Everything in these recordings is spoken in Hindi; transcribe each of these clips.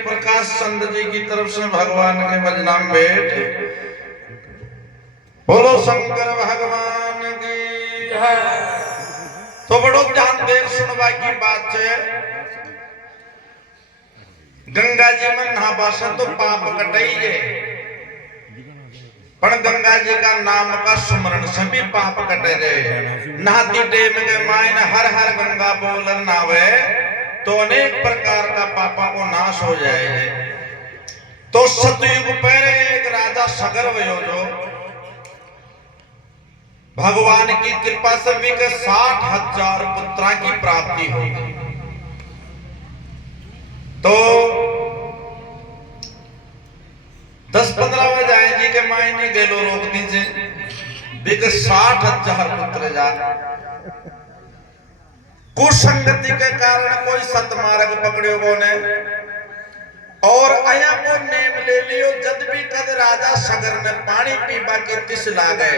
प्रकाश चंद्र जी की तरफ से भगवान के भजनाम भेंट। बोलो शंकर भगवान की जय। तो बड़ो ध्यान देर सुनवा की बात है। गंगा जी में नहावा से तो पाप कटाई है, पर गंगा जी का नाम का सुमरण से भी पाप कटे जाए। नहाती टेम के मायने हर हर गंगा बोलन नावे तो अनेक प्रकार का पापा को नाश हो जाए। तो सतयुग पहले एक राजा सगर वयो जो भगवान की कृपा से भी 60,000 पुत्रा की प्राप्ति हुई। तो 10-15 बजाए जी के मायने गेलो रोक दीजिए बिक 60,000 पुत्र जा। कुसंगति के कारण कोई सतमार्ग पकड़ियो को ने और अया को नेम ले लियो। जद भी कद राजा सगर ने पानी पीबा के तिस लागे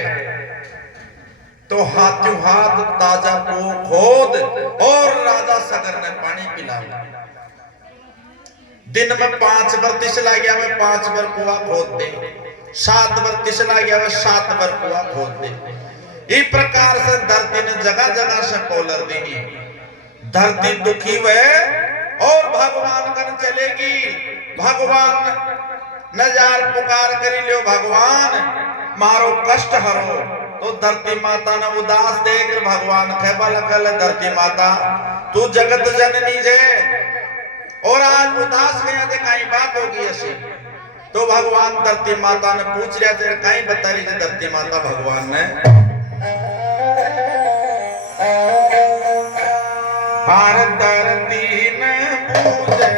तो हाथों हाथ ताजा को खोद और राजा सगर ने पानी पिलाया। दिन में 5 बार तिस ला गया मैं 5 बार कुआ खोद दे, 7 बार तिस ला गया मैं 7 बार कुआ खोद दे। इस प्रकार से धरती ने जगह जगह से पोलर देगी। धरती दुखी हुए और भगवान कर चलेगी। भगवान नजार पुकार करी लियो भगवान मारो कष्ट हरो। तो धरती माता ने उदास देख भगवान खेबा लखल धरती माता तू जगत जननी जे और आज उदास गया थे कहीं बात होगी ऐसी। तो भगवान धरती माता ने पूछ लिया थे कहीं बता रही थी धरती माता भगवान ने भारत धरती ने पूजे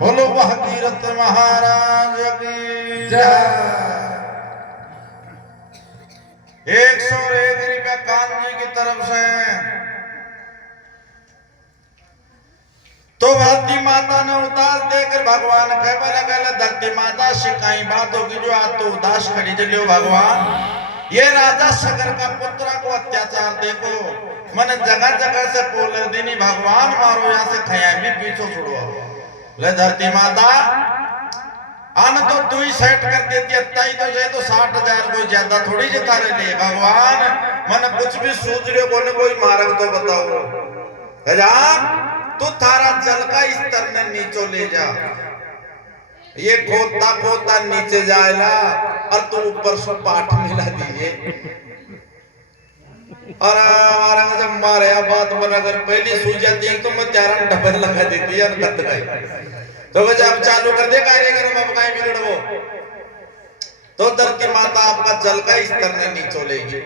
बोलो भगीरथ महाराज की जय। 101 रुपया कान जी की तरफ से। तो धरती माता ने उदास देकर भगवान कहने लगा, धरती माता शिकाई बात होगी जो आज तो उदास खड़ी चलियो भगवान। ये राजा सगर का पुत्र को अत्याचार देखो, मैंने जगह जगह से बोल देनी भगवान मारो यहाँ से खया भी पीछे छुड़वाओ। ले धरती माता आन तो तू ही सेट कर देती अत्ताई तो जे तो 60,000 कोई ज्यादा थोड़ी जिता रहे ले भगवान। मैंने कुछ भी सूझ रहे बोले कोई मार्ग तो बताओ। राजा तू थारा जल का स्तर ने नीचे ले जा, ये खोदता खोदता नीचे जाएगा और तू ऊपर से पाठ मिला दीजिए। और हमारा जब मारे बात मन अगर पहली सूझ जाती तो मैं चारण डबल लगा देती और कत गई। तो जब चालू कर दे कार्य करो अब कहीं बिगड़ो। तो धरती माता आपका जल का स्तर ने नीचे लेगी।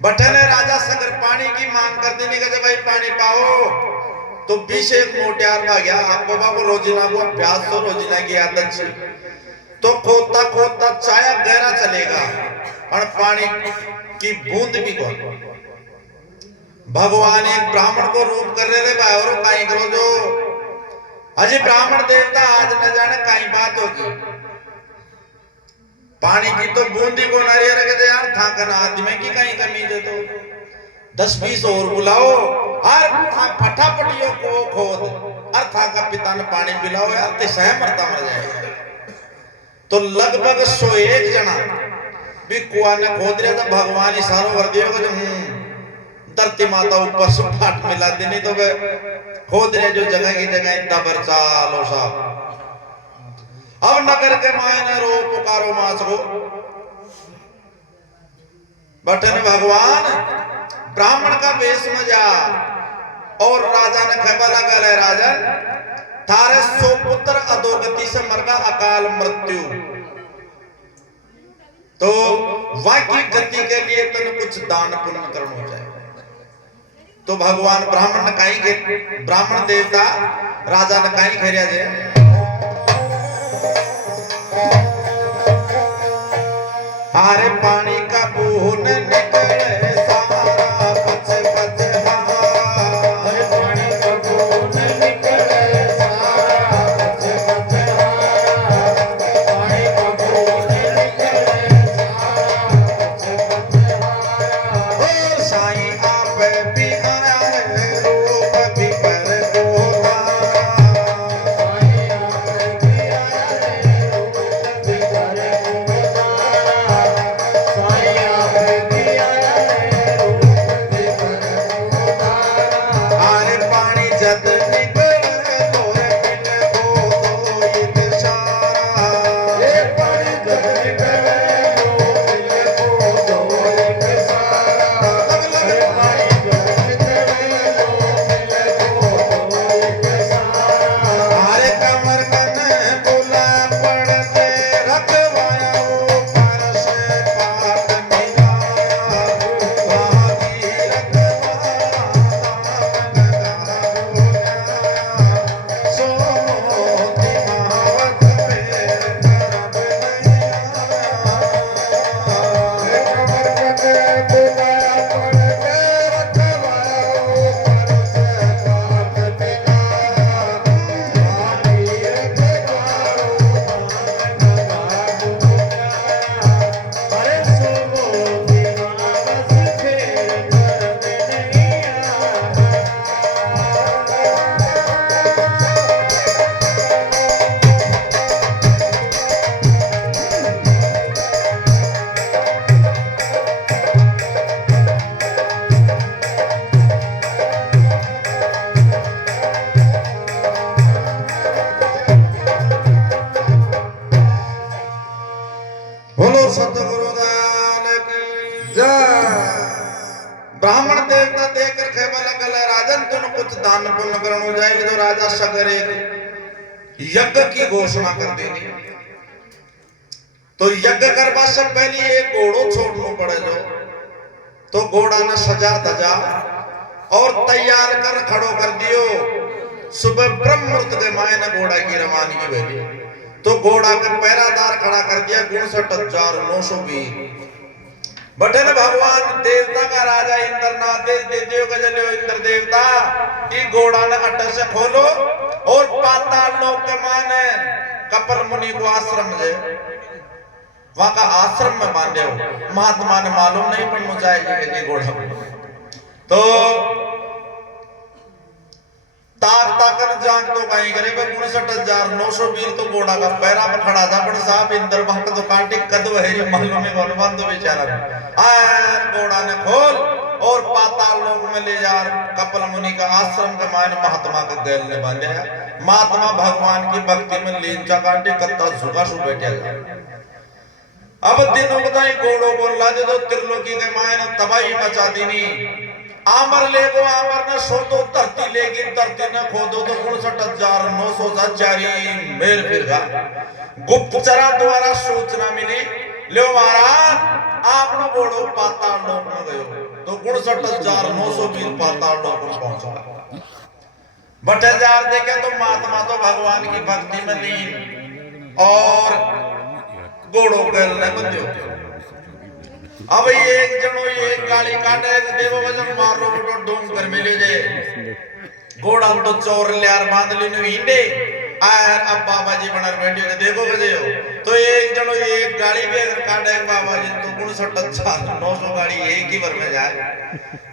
बटने राजा सगर पानी की मांग कर देने का जब भाई पानी पाओ तो 20 एक मोटियार भाग गया। आपको बाबू रोजिना को अभ्यास तो रोजिना की आदत थी। तो खोदता खोदता चाया गहरा चलेगा और पानी की बूंद भी कौन। भगवान एक ब्राह्मण को रूप कर रहे भाई और कहीं करो जो अजय ब्राह्मण देवता आज न जाने कहीं बात होगी। पानी की तो बूंदी को नारियल रखे यार था करना आदमी की कहीं कमी दे तो 10-20 और बुलाओ और फटाफटियों को खोद और था का पिता ने पानी पिलाओ यार ते स्वयं मरता मर जाएगा। तो लगभग 101 जना भी कुआ ने खोद रहा था। भगवान इशारों कर दिया जो धरती माता ऊपर से फाट मिला देनी तो वे खोद रहे जो जगह की जगह दबर चालो साहब। अब नगर के मायने रो पुकारो माच को बटन भगवान ब्राह्मण का वेश में जा। और राजा ने खबा लगा ले राजन थारे 100 पुत्र अधोगति से मरगा अकाल मृत्यु। तो वाकी गति के लिए तन कुछ दान पुण्य करना चाहिए। तो भगवान ब्राह्मण ने कहीं के ब्राह्मण देवता राजा ने कहीं खेरिया जे हारे पानी का बूंद निकले सारा पच पच हारे पानी का बूंद निकले सारा पच पच पानी का बूंद निकले सारा पच पच ओ साईं आप भी सतगुरुदाल की जय। ब्राह्मण देवता देकर खेबा लगल है राजन तुम कुछ दान पुण्य करणो जाएगी। तो राजा सगर एक यज्ञ की घोषणा कर देनी। तो यज्ञ करवा से पहले एक घोड़ो छोड़ना पड़े जो। तो घोड़ा ने सजा धजा और तैयार कर खड़ो कर दियो। सुबह ब्रह्म मुहूर्त के मायने घोड़ा की रवानगी भेजी। तो घोड़ा का पहरादार खड़ा कर दिया 59,920 बटे ने भगवान देवता का राजा इंद्रनाथ दे दियो के चले इंद्र देवता की घोड़ा ने अट्ट से खोलो और पाताल लोक के माने कपिल मुनि को आश्रम जे वहां का आश्रम में बांधे हो। महात्मा ने मालूम नहीं पर मुझाएगी ये घोड़ा। तो ताक ताकर जान तो कहीं करे 59,920 तो घोड़ा का पैरा पर खड़ा था। पर साहब इंद्र भक्त तो कांटे कद वहेरी मालूम है भगवान तो बेचारा आयर घोड़ा ने खोल और पाताल लोक में ले जा कपिल मुनि का आश्रम के मायने महात्मा के गैल ने बांधे। महात्मा भगवान की भक्ति में लीन चा कांटे कत्ता झुका सु बैठे। अब दिन उगता ही घोड़ो बोल लाजे तो त्रिलोकी के मायने तबाही मचा दीनी। आमर ले गो आमर ने सोतो धरती लेगी धरती ने खोदो तो 59,900 मेर फिर गा। गुप्तचरा द्वारा सूचना मिली ले महाराज आपनो घोड़ो पाताल लोक में गयो। तो 59,920 पाताल लोक में पहुंचा। बटे जार देखे तो महात्मा तो भगवान की भक्ति में लीन और घोड़ो गलने बंदियो। अब एक जनो एक गाली काटे देवो वजन मारो बटो डूम कर मिले जे घोड़ा तो चोर लियार बांध लिनु हिंडे आयर अब बाबा जी बनर बैठे ने देखो के हो। तो एक जनो एक गाड़ी भी अगर काटे बाबा जी तो 59,900 गाड़ी एक ही बार में जाए।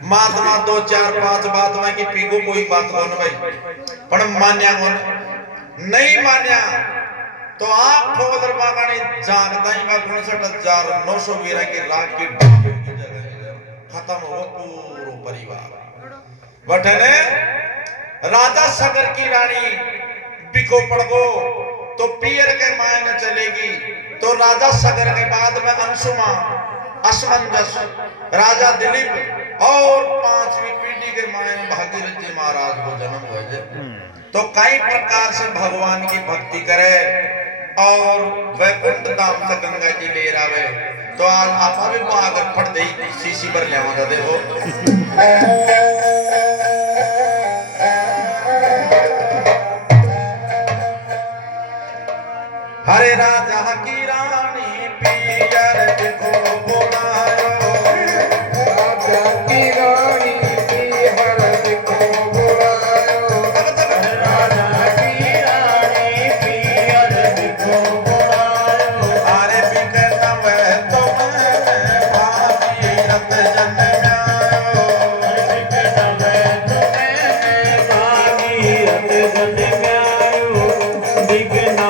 महात्मा 2 4 5 बात में की पीगो कोई बात कौन भाई पर मान्या कौन नहीं मान्या। तो आप खोदर बागानी जानता ही मैं 59,920 की रात की खत्म हो पूरा परिवार। बटने राजा सगर की रानी बिको पड़गो तो पियर के मायने चलेगी। तो राजा सगर के बाद में अंशुमा असमंजस राजा दिलीप और 5वीं पीढ़ी के मायने भागीरथ जी महाराज को जन्म हुए। तो कई प्रकार से भगवान की भक्ति करे और वैकुंठ धाम से गंगा जी ले आवे। तो आज आपा भी आगर फट दे सीसी पर ले आवा देखो। हरे राजा की रानी पियर देखो बोलायो। राजा की रानी पियर देखो बोलायो। राजा की रानी पियर देखो बोलायो। अरे बिकना वह तो मैं भागीरथ जन आयो। बिकना वह तो मैं भागीरथ जन आयो। बिकना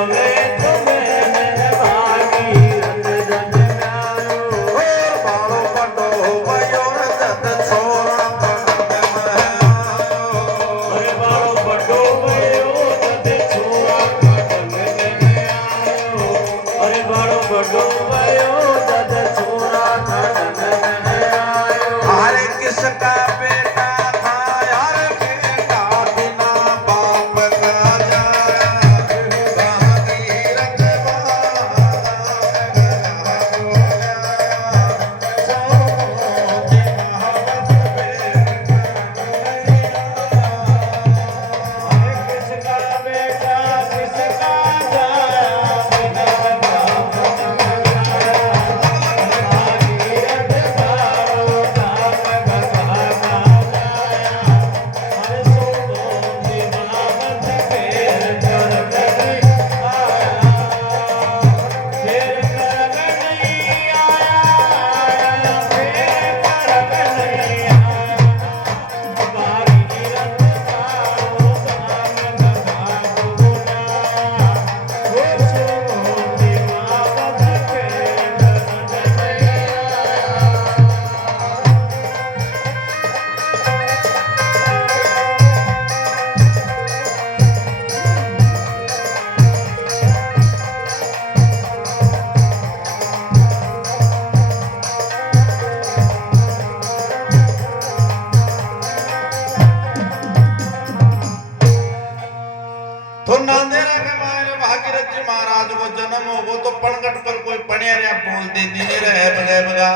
जन्म होगो तो पणगट पर कोई पणिया बोल दे दीने रहे बगे बगा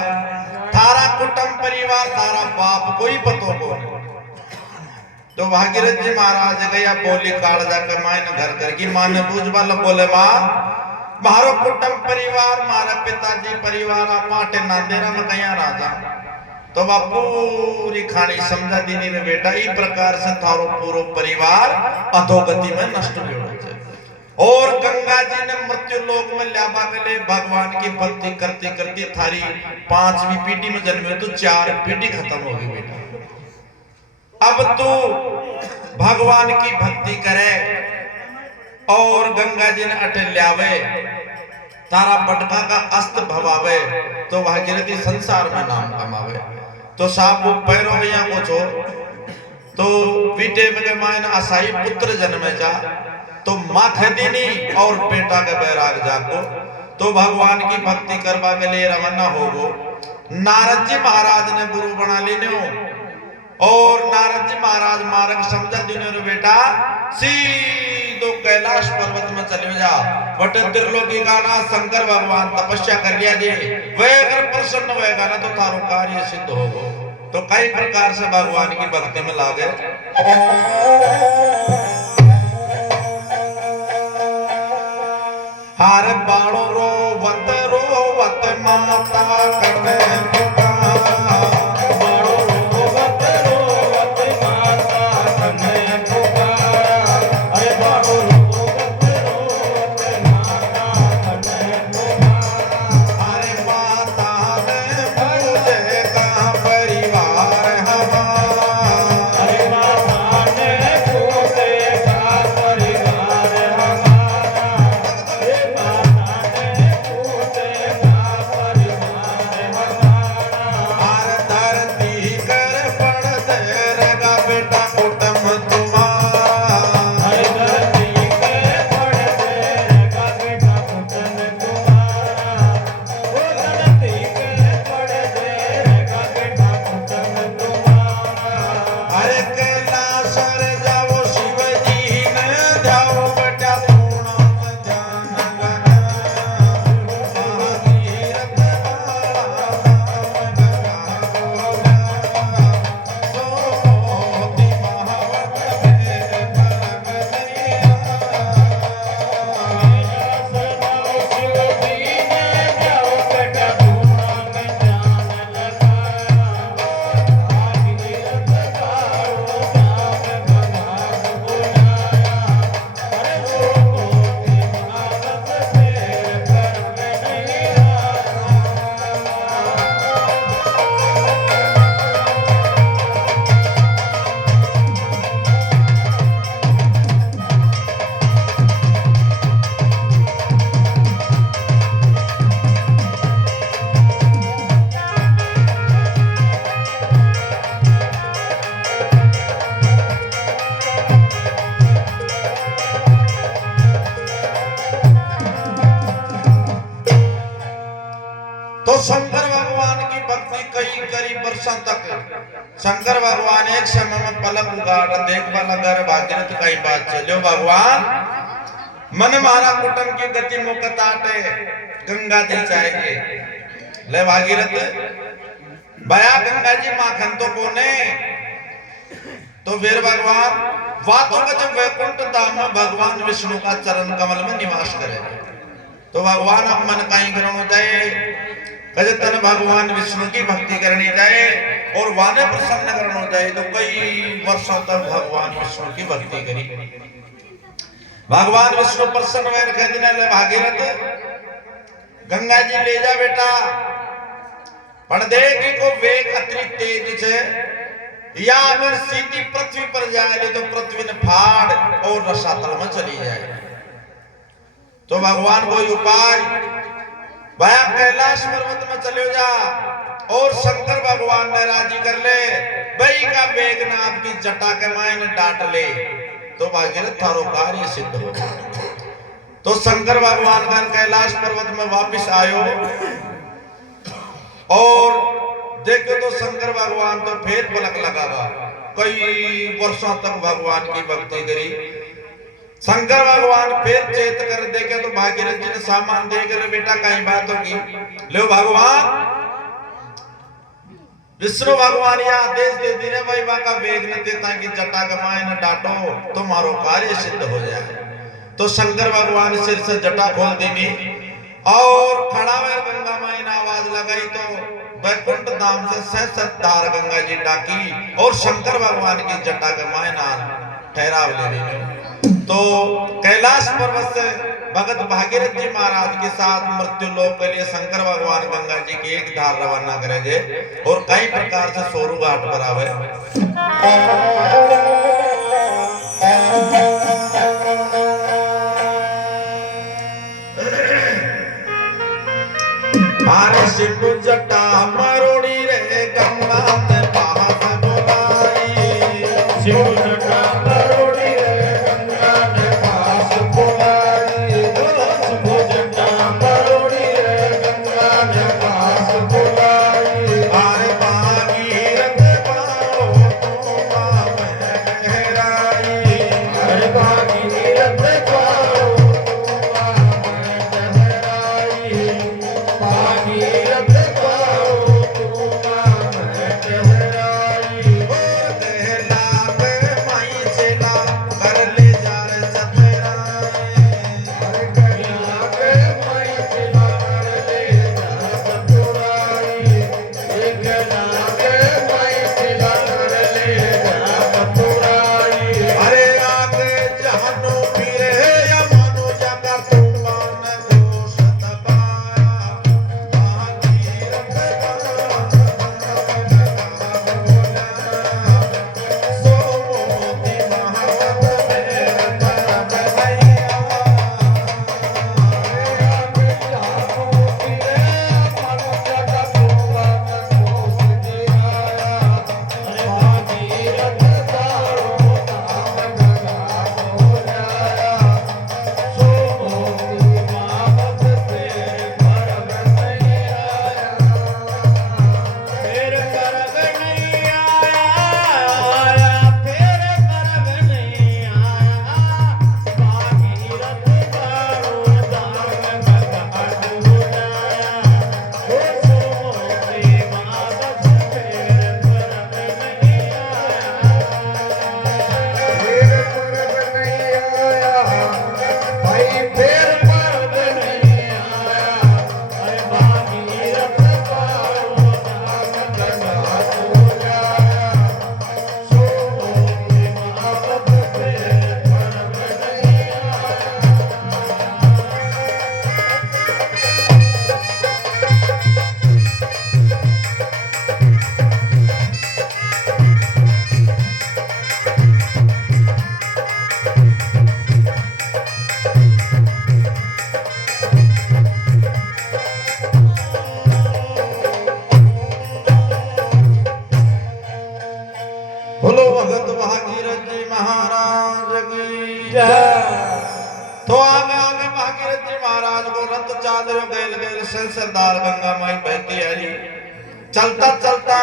थारा कुटुंब परिवार थारा बाप कोई पतो को तो भागीरथ जी महाराज गया बोली काल जाकर मायन घर कर की मां ने पूछ वाला बोले मां मारो कुटुंब परिवार मारा पिताजी परिवार पाटे नांदेरा में कया राजा तो वह पूरी खानी समझा दीनी रे बेटा इस प्रकार से थारो पूरो परिवार अधोगति में नष्ट हो जाए और गंगा जी ने मृत्यु लोक में ल्याबा के लिए भगवान की भक्ति करती करती थारी 5वीं पीढ़ी में जन्मे तो 4 पीढ़ी खत्म होगी बेटा। अब तू भगवान की भक्ति करे और गंगा जी ने अटे ल्यावे तारा पटका का अस्त भवावे तो भागीरथी संसार में नाम कमावे। तो साहब वो पैरों में यहाँ पूछो तो बेटे में मायने असाई पुत्र जन्मे जा तो माँ खदीनी और बेटा के बैराग जाको तो भगवान की भक्ति करवा के लिए रवाना होगो। नारद जी महाराज ने गुरु बना लेने और नारद जी महाराज मार्ग समझा देने रे बेटा सीधो कैलाश पर्वत में चले जा बट त्रिलोकी गाना शंकर भगवान तपस्या कर लिया जी वे अगर प्रसन्न होएगा ना तो तारो कार्य सिद्ध होगो। तो कई प्रकार से भगवान की भक्ति में लागे हार बाणो रोवत माता कटे शंकर भगवान की भक्ति कई कई वर्षों तक शंकर भगवान एक समय में पलक उगाड़ देख वाला घर भागीरथ कई बात चलो भगवान मन मारा कुटुंब की गति मुकताटे गंगा जी चाहिए ले भागीरथ बया गंगा जी माखन तो कोने तो फिर भगवान वातों का जब वैकुंठ धाम में भगवान विष्णु का चरण कमल में निवास करे तो भगवान अब मन का ही ग्रहण जाए कहे तन भगवान विष्णु की भक्ति करनी जाए और वाने प्रसन्न करना जाए तो कई वर्षों तक भगवान विष्णु की भक्ति करी। भगवान विष्णु प्रसन्न हुए कह देने ले भागीरथ गंगा जी ले जा बेटा पण देगी को वेग अतिरिक्त तेज से या अगर सीधी पृथ्वी पर जाए तो पृथ्वी ने फाड़ और रसातल में चली जाए। तो भगवान कोई उपाय भया कैलाश पर्वत में चले जा और शंकर भगवान ने राजी कर ले भाई का वेगनाथ की जटा के मायने डांट ले तो भागीरथ थारो कार्य सिद्ध हो। तो शंकर भगवान का कैलाश पर्वत में वापिस आयो और देखो तो शंकर भगवान तो फिर पलक लगावा कई वर्षों तक भगवान की भक्ति करी शंकर भगवान फिर चेत कर देखे तो भागीरथ जी ने सामान दे के बेटा कहीं बात होगी लो भगवान विष्णु भगवान ये आदेश दे दी ने भाई का वेग न देता कि जटा कमाए न डांटो तुम्हारो कार्य सिद्ध हो जाए। तो शंकर भगवान सिर से जटा खोल देनी और खड़ा हुए गंगा माई ने आवाज लगाई तो वैकुंठ धाम से सहस्त्रधार गंगा जी डाकी और शंकर भगवान की जटा के मायना ठहराव ले ली। तो कैलाश पर्वत से भगत भागीरथ जी महाराज के साथ मृत्यु लोक के लिए शंकर भगवान गंगा जी की एक धार रवाना करेंगे और कई प्रकार से सोरू घाट पर आवे। आरे शिव जटा मरोड़ी रे गंगा में पास बुलाई शिव जटा मरोड़ी रे गंगा में पास बुलाई शिव जटा मरोड़ी रे गंगा में पास बुलाई आरे भागीरथ पाओ तुमा में गहराई आरे भागीरथ पाओ तुमा में गहराई भागीरथ पाओ तुमा में गहराई और देहला पे माई चला कर ले जा रे सतराए अरे कहिला पे माई चला कर ले जा सतराई एक लागे माई चला कर ले जा सतराई अरे आगे जहनो फिरे या मनु जगा तुमा ने घोष दबाया भागीरथ सो मोती महावत में कर गया बोलो भगत भागीरथ जी महाराज की जय। तो आगे आगे भागीरथ जी महाराज को रत चादर गैल गैल से सरदार गंगा माई बहती हरी चलता चलता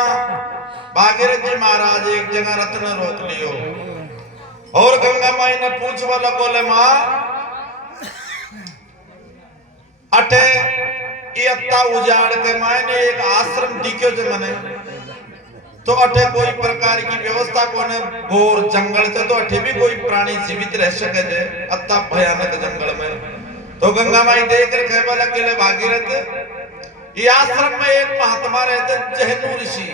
भागीरथ जी महाराज एक जगह रथ ने रोक लियो और गंगा माई ने पूछ वाला बोले माँ अटे इत्ता उजाड़ के मायने एक आश्रम दिखो जो मने तो अठे कोई प्रकार की व्यवस्था कोने घोर जंगल से तो अठे भी कोई प्राणी जीवित रह सके जे अत्ता भयानक जंगल में। तो गंगा माई देख रखे वाला के भागीरथ ये आश्रम में एक महात्मा रहते जहनु ऋषि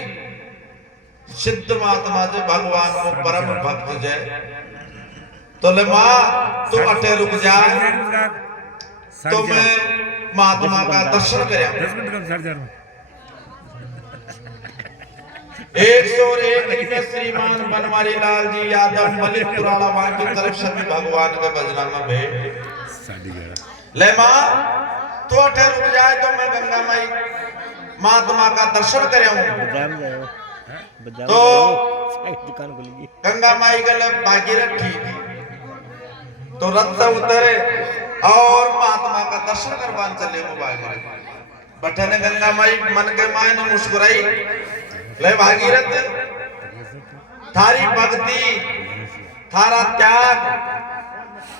सिद्ध महात्मा जो भगवान को परम भक्त जय। तो ले माँ तू अठे रुक जाए तो मैं महात्मा का दर्शन करें। 101 में श्रीमान बनवारी लाल जी यादव मलिक पुराना वहां की तरफ से भी भगवान के भजना में भेंट ले माँ तो अठे रुक जाए तो मैं गंगा माई महात्मा का दर्शन करूं। तो गंगा माई गले भागीरथ ठीक तो रथ से उतरे और महात्मा का दर्शन करवान चले वो भागीरथ बटे ने गंगा माई मन के माय ने मुस्कुराई ले भागीरथ थारी भक्ति थारा त्याग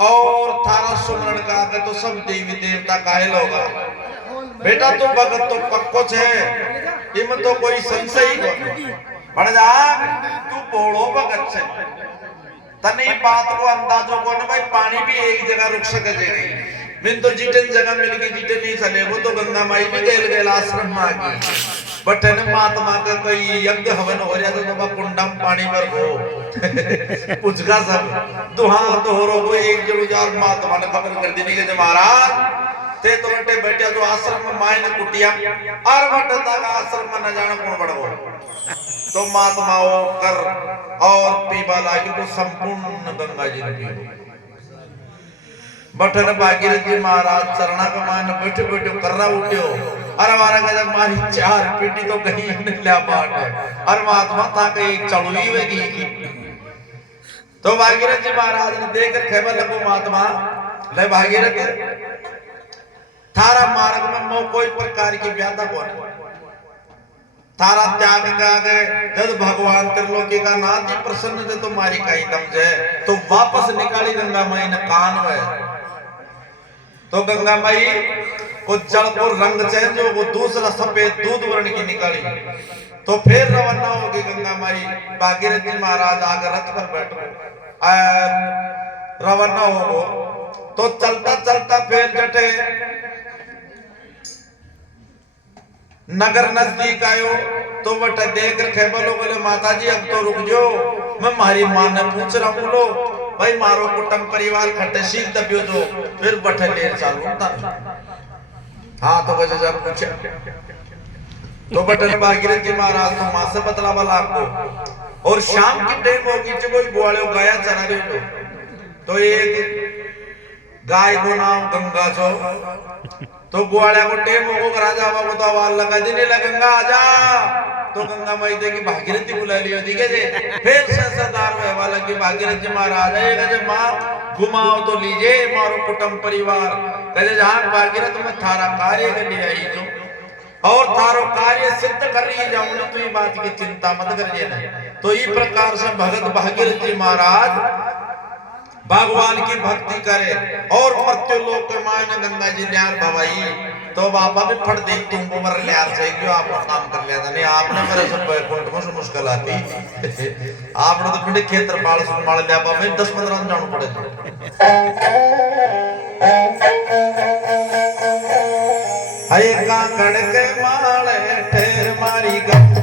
और थारा सुमरण का आगे तो सब देवी देवता घायल होगा। बेटा तू भगत तो पक्को छे, इम तो कोई संशय ही नहीं। पर जाग तू बोलो भगत छे, तने बात को अंदाजो को न भाई पानी भी एक जगह रुक सके नहीं। मिन तो जितने जगह मिल गई जितने नहीं चले वो तो गंगा माई भी गेल गेल आश्रम में आ गई। बट है महात्मा का कोई यज्ञ हवन हो रहा तो कुंडम पानी भर हो पुचका सब दुहा तो हो रो एक जो जार महात्मा ने खबर कर दी कि महाराज ते तो बटे बैठे जो आश्रम में माय ने कुटिया और बटे तक आश्रम में न जाना कौन बड़ो तो महात्माओं कर और पीबा लागी तो संपूर्ण गंगा जी ने बटन भागीरथ जी महाराज चरणा का मान बैठे बैठे कर्रा उठ्यो अरे वारा का जब मारी चार पीटी तो कहीं नहीं ला पाट और महात्मा था के चलुई वेगी तो भागीरथ जी महाराज ने देखकर खेबा लगो महात्मा ले भागीरथ थारा मार्ग में मो कोई प्रकार की व्याधा कौन थारा त्याग का आगे जब भगवान त्रिलोकी का नाथ ही प्रसन्न थे तुम्हारी कहीं तमझे तो वापस निकाली गंगा माई ने कान में तो गंगा माई को जल को रंग चेंज हो वो दूसरा सफेद दूध वर्ण की निकली तो फिर रवाना होगी गंगा माई। भागीरथ जी महाराज आगे रथ पर बैठो रवाना हो तो चलता चलता फिर जटे नगर नजदीक आयो तो बटे देख रखे बोलो बोले माता जी अब तो रुक जाओ मैं मारी मां ने पूछ रहा हूं लो भाई मारो कुटुंब परिवार खट्टे सीख दबियो जो फिर बटे ले चालू था। हाँ तो वजह जब पूछा तो बटन भागीरथ जी महाराज तो मां से बतलावा लागो और शाम की टाइम होगी जो कोई ग्वाले गाया चरा रहे हो तो एक गाय को नाम गंगा छो तो ग्वाले को टाइम होगो राजा बाबू तो आवाज लगा देने लगा गंगा आजा तो गंगा माई देखी भागीरथ जी बुला लियो दिखे जे फिर सरदार व्यवहार लगी भागीरथ जी महाराज आएगा जब मां घुमाओ तो लीजिए मारो कुटुंब परिवार कहे जहां भागीरथ में थारा कार्य के लिए आई जो और थारो कार्य सिद्ध कर रही जाऊं ना तो ये बात की चिंता मत करिए ना। तो इस प्रकार से भगत भागीरथ जी महाराज भगवान की भक्ति करे और मृत्यु लोक के मायने गंगा जी ल्यार भवाई तो बाबा भी फट दे तुमको मर ल्यार से क्यों आपने काम कर लिया था नहीं आपने मेरे सब कुंठ में से मुश्किल आती आपने तो पिंड खेतर बाल संभाल लिया बाबा मैं 10-15 दिन जाना पड़े हाय कांगड़ के माले ठेर मारी गंगा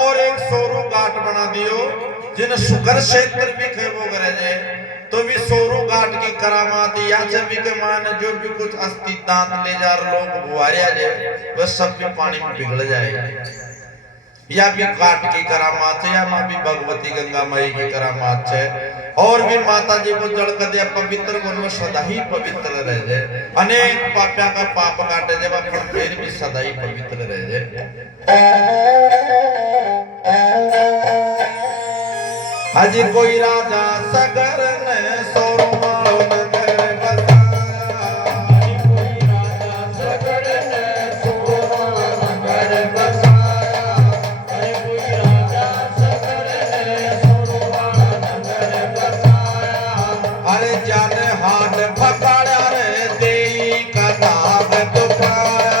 और एक सोरो घाट बना दियो जिन सुगर क्षेत्र भी खेबो करे भी कुछ अस्थि दांत ले जा लोग बुआरिया जाए वह सब भी पानी में पिघल जाएगा। या भी घाट की करामात है, या माँ भी भगवती गंगा माई की करामात है, और भी माता जी को जड़ कर दिया पवित्र बनो सदा ही पवित्र रह जाए। अनेक पाप्या का पाप काटे जब अपन फिर भी सदा ही पवित्र रह जाए। हाजी कोई राजा सगर ने सोरमालो नगर बसाया, हाजी कोई राजा सगर ने सोरमालो नगर बसाया, हाजी कोई राजा सगर ने सोरमालो नगर बसाया। अरे जाने हाथ पकड़ा रे देई का नाग दुखाया,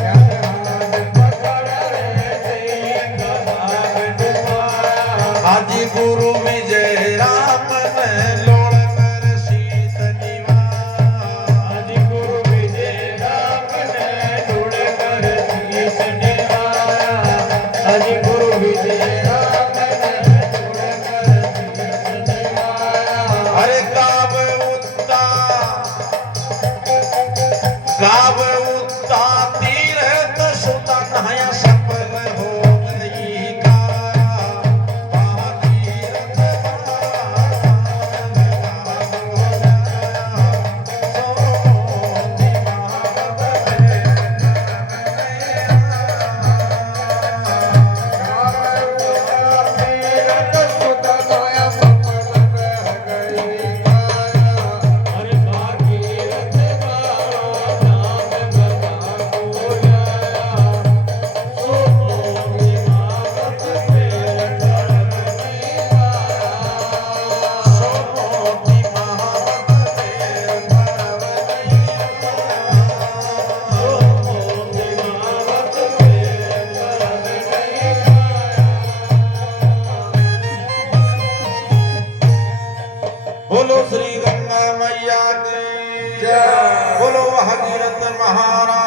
जाने हाथ पकड़ा रे देई का नाग दुखाया, आदि गुरु विजय राम ने लोड़ कर शीत निवाया, आदि गुरु विजय राम ने लोड़ कर शीत निवाया, आदि गुरु विजय राम ने लोड़ कर शीत निवाया। अरे गाव उत्ता तीर्थ सुता नहाया सफल हो गई काया, बोलो श्री गंगा मैया की जय, बोलो भागीरथ महाराज।